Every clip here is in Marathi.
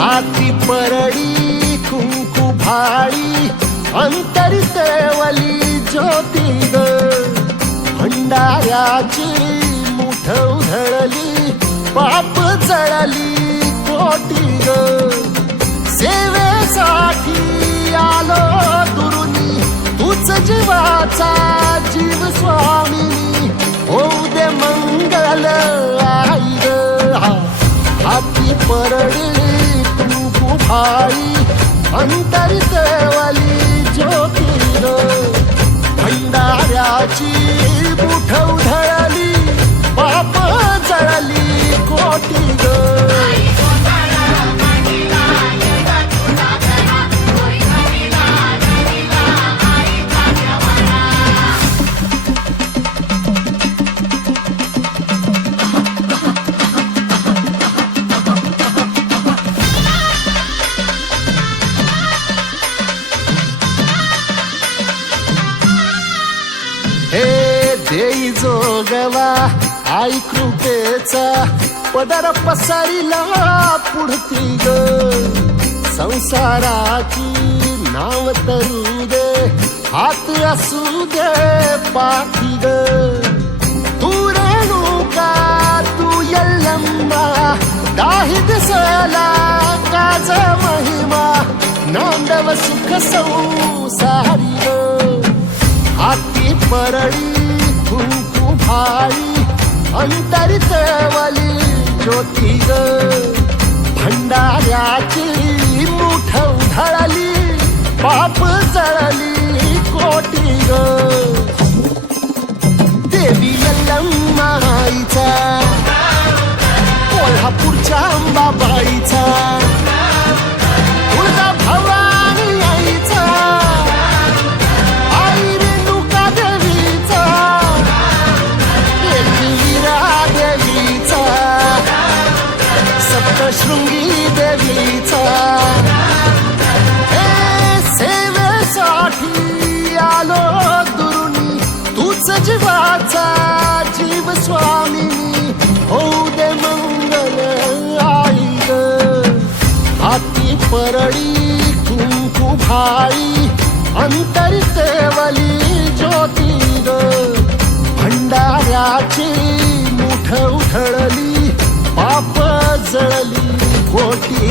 हाती परडी कुंकू भाळी अंतरितवली ज्योती ग. भंडाऱ्याची मुठ उधळली पाप जळली कोटी ग. सेवेसाठी आलो दुरुनी तूच जीवाचा जीव स्वामी होऊ दे मंगल आई ग. हाती परडी कुंकू भाई गवा आई कृपेचा पदर पसरिला पुढती ग. संसाराची नाव तरू दे हात असू दे पाठी ग. तू रेणुका तू यल्लंबा दाही दिसला काज महिमा नांदव सुख संसारी हाती परळी आई भाई अंतरितवली ज्योती ग. भंडाऱ्याची मुठ उधळली पाप जळली कोटी ग. देवी माईचा कोल्हापूरच्या अंबाबाईचा. देवीचा सेवेसाठी आलो दुरुनी तूच जीवाचा जीव स्वामी होऊ दे मंगल आई हाती परडी कुंकू भाई अंतरितवली ज्योती ग भंडाऱ्याची मुठ उठळली पाप जळली. कोटी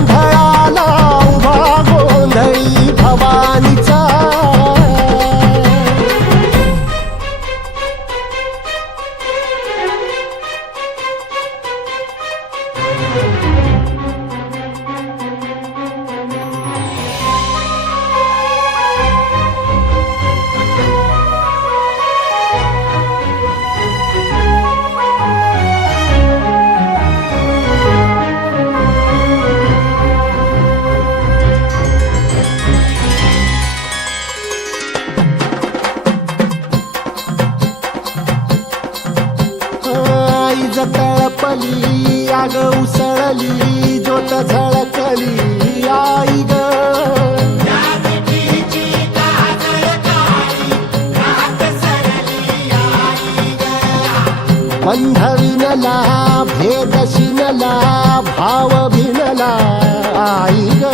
गोंधळाला उभा गोंधळी भवानीचा. तळपली आग उसळली ज्योत झळकली आई ग. बंध विनला भेद शिनला भाव भिनला आई ग.